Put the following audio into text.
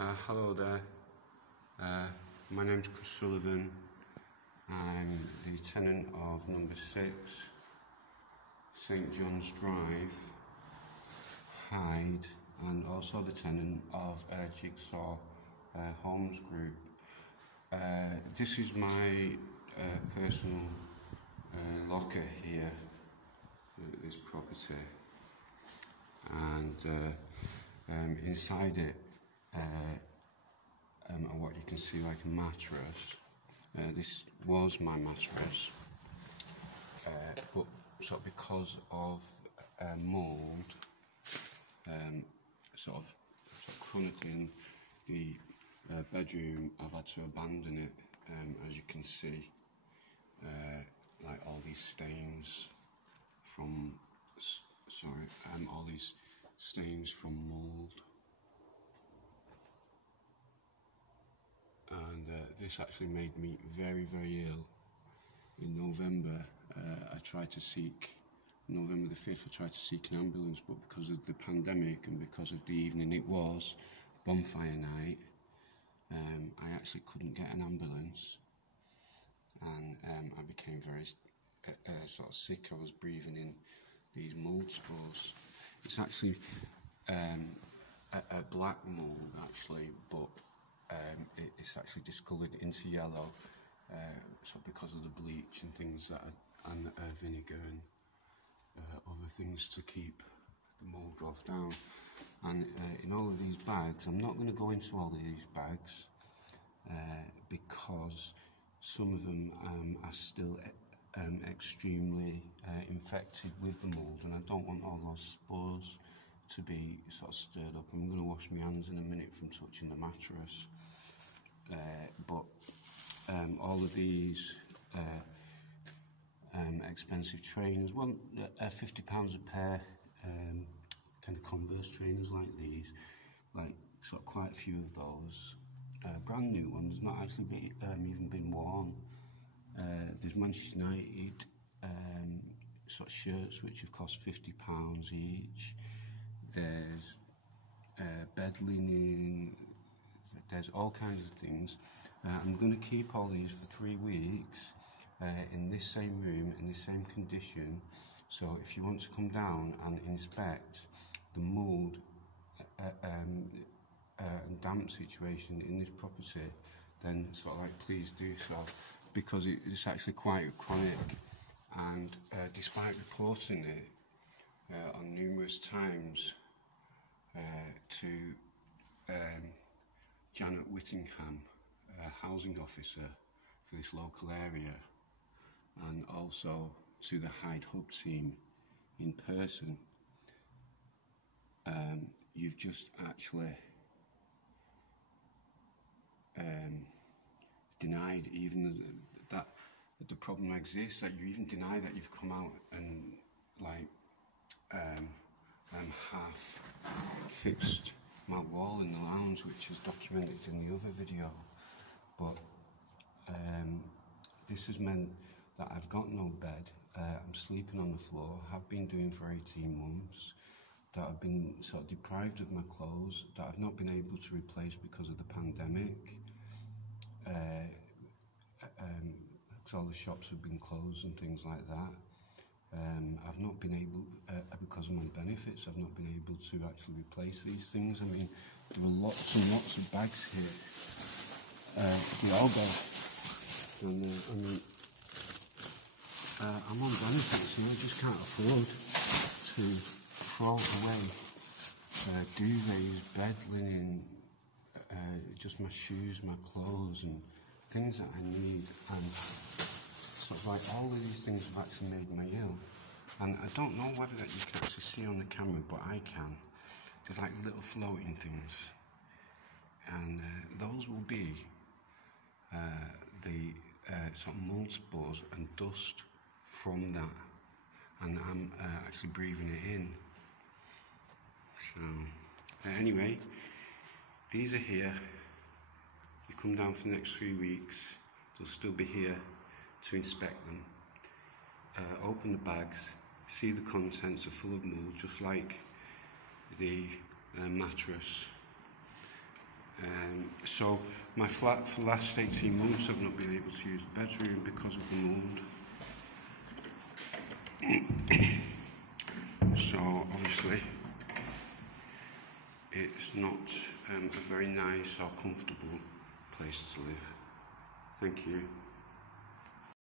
Hello there, my name's Chris Sullivan. I'm the tenant of number 6 St John's Drive, Hyde, and also the tenant of Jigsaw Homes Group. This is my personal locker here at this property, and inside it what you can see, like a mattress. This was my mattress, but sort of because of mould sort of chronicling the bedroom, I've had to abandon it, as you can see, like all these stains from all these stains from mould. And this actually made me very, very ill. In November, November the 5th, I tried to seek an ambulance, but because of the pandemic and because of the evening it was, bonfire night, I actually couldn't get an ambulance, and I became very sort of sick. I was breathing in these mould spores. It's actually a black mould, actually, but it's actually discoloured into yellow, so because of the bleach and things and vinegar and other things to keep the mould growth down. And in all of these bags, I'm not going to go into all of these bags because some of them are still extremely infected with the mould, and I don't want all those spores to be sort of stirred up. I'm going to wash my hands in a minute from touching the mattress, but all of these expensive trainers, well, £50 a pair, kind of Converse trainers like these, like sort of quite a few of those, brand new ones, not actually even been worn. There's Manchester United sort of shirts which have cost £50 each. There's bed linen, there's all kinds of things. I'm going to keep all these for 3 weeks in this same room, in the same condition. So if you want to come down and inspect the mould and damp situation in this property, then sort of like please do so, because it's actually quite chronic. And despite reporting it on numerous times to Janet Whittingham, housing officer for this local area, and also to the Hyde Hub team in person, you've just actually denied even that the problem exists, that you even deny that you've come out and like half fixed my wall in the lounge, which is documented in the other video. But this has meant that I've got no bed, I'm sleeping on the floor, have been doing for 18 months, that I've been sort of deprived of my clothes, that I've not been able to replace because of the pandemic, because all the shops have been closed and things like that. I've not been able, because of my benefits, I've not been able to actually replace these things. I mean, there are lots and lots of bags here. They all go. And I mean, I'm on benefits and I just can't afford to throw away duvets, bed linen, just my shoes, my clothes, and things that I need. And sort of like all of these things have actually made me ill. And I don't know whether that you can actually see on the camera, but I can. There's like little floating things, and those will be the sort of mould spores and dust from that, and I'm actually breathing it in. So anyway, these are here. You come down for the next 3 weeks, they'll still be here to inspect them. Open the bags, see the contents are full of mould, just like the mattress. So my flat for the last 18 months I've not been able to use the bedroom because of the mould. So obviously it's not a very nice or comfortable place to live. Thank you.